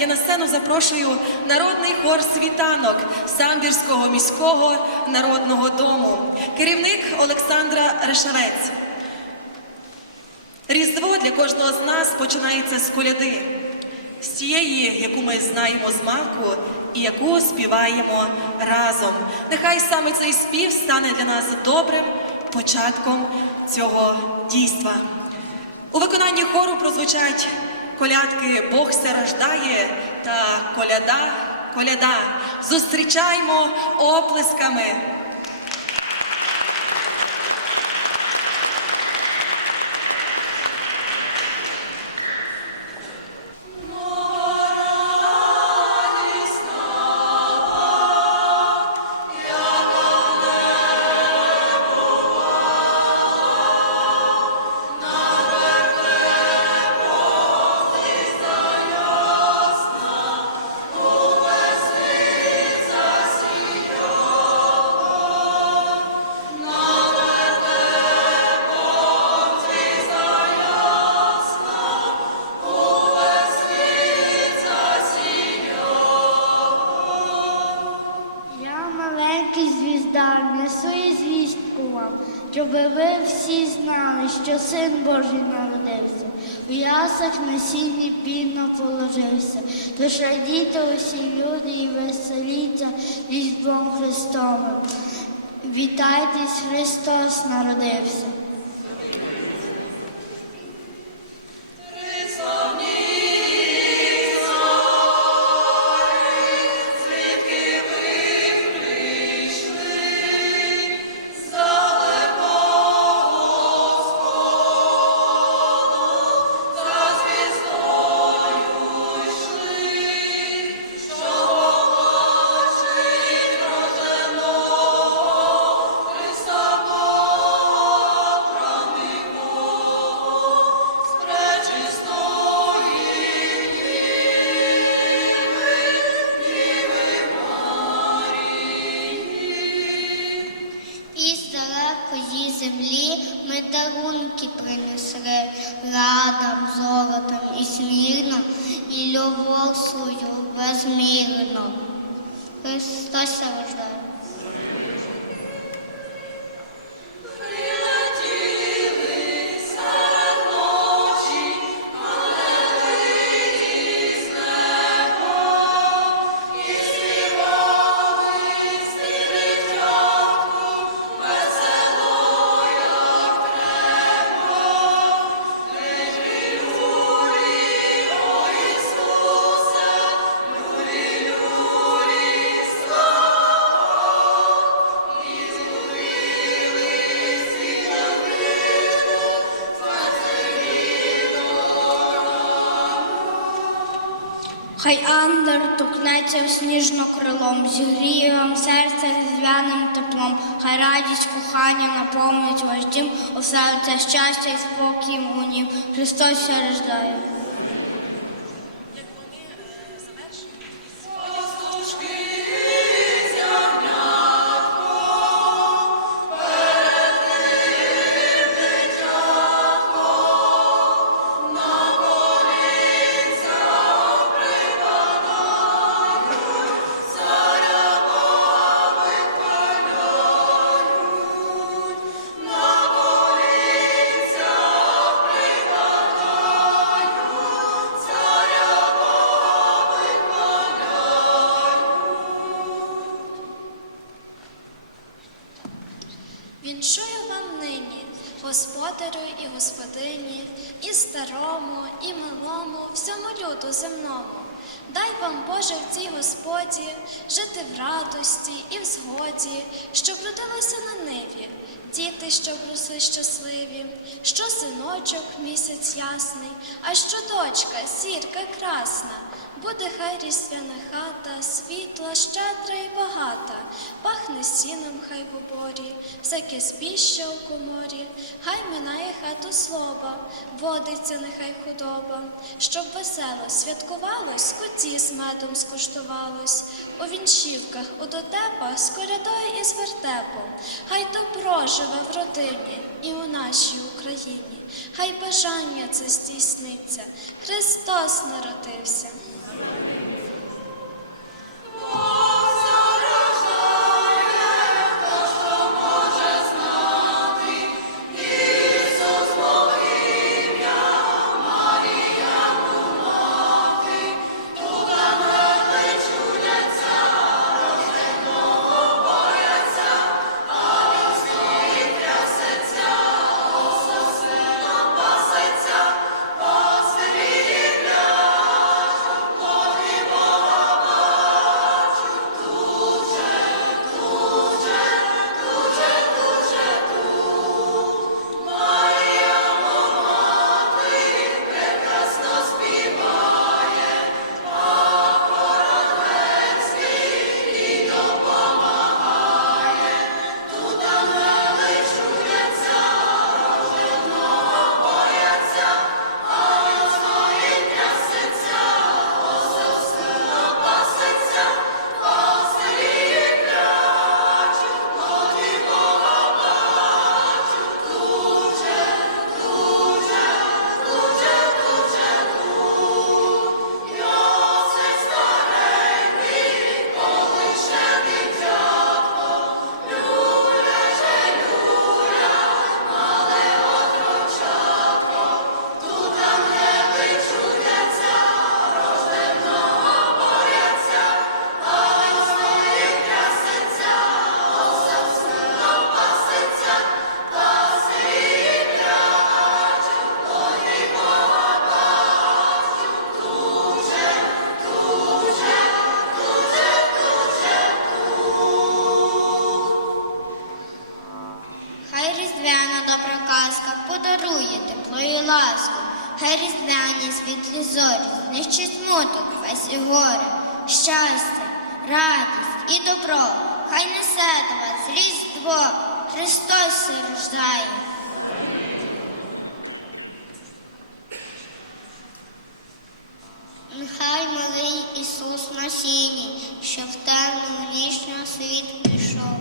я на сцену запрошую народний хор світанок Самбірського міського народного дому, керівник Олександра Решавець. Різдво для кожного з нас починається з коляди, з тієї, яку ми знаємо з малку і яку співаємо разом. Нехай саме цей спів стане для нас добрим початком цього дійства. У виконанні хору прозвучать колядки Бог ся рождає та коляда, коляда. Зустрічаймо оплесками. Син Божий народився. В ясах на сіні пільно положився. Тож радійте усі люди і веселіться Різдвом Христовим. Вітайтесь, Христос народився. Дарунки принесли радам, золотом і смірно, і любов свою безмірно. Христос рождає. Хай ангел тукнеться сніжно крилом, зігріє вам серце різдвяним теплом, хай радість кохання наповнить ваш дім, оселиться щастя і спокій у. Христос рождає. Віншую вам нині, господарю і господині, і старому, і малому, всьому люду земному. Дай вам, Боже, в цій Господі жити в радості і в згоді, щоб родилося на ниві, діти, щоб росли щасливі, що синочок місяць ясний, а що дочка, зірка красна. Буде хай різдвяна хата, світла, щедра і багата, пахне сіном хай в оборі, всяке збіще у коморі, хай минає хату слова, водиться нехай худоба, щоб весело святкувалось, коті з медом скуштувалось, у вінчівках, у дотепах, з корядою і з вертепом, хай добро живе в родині і у нашій Україні, хай бажання це здійсниться, Христос народився. Зорі, знищить смуток весь і горе, щастя, радість і добро, хай несе до вас різдво, Христос рождає. Нехай малий Ісус на сіні, що в темну ніч світ пішов,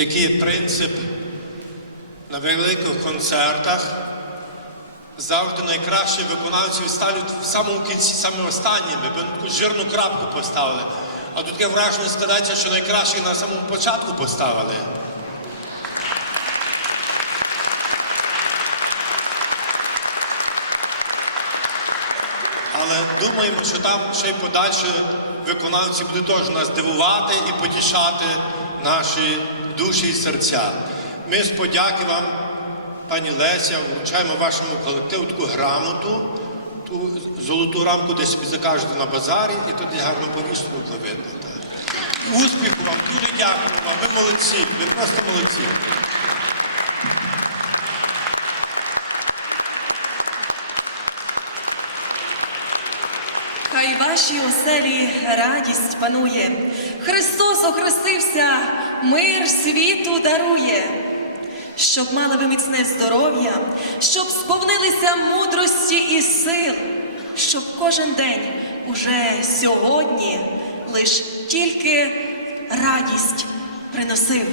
Такий принцип на великих концертах завжди найкращі виконавці ставлять в самому кінці, саме останніми, бо жирну крапку поставили. А тут таке враження складається, що найкращих на самому початку поставили. Але думаємо, що там ще й подальше виконавці будуть теж нас дивувати і потішати наші душі і серця. Ми з подяки вам, пані Леся, вручаємо вашому колективу таку грамоту, ту золоту рамку десь собі закажете на базарі, і тоді гарно повішено буде видно. Успіху вам, дуже дякую вам. Ви молодці, ви просто молодці. Хай вашій оселі радість панує. Христос охрестився, мир світу дарує. Щоб мали ви міцне здоров'я, щоб сповнилися мудрості і сил, щоб кожен день уже сьогодні лиш тільки радість приносив.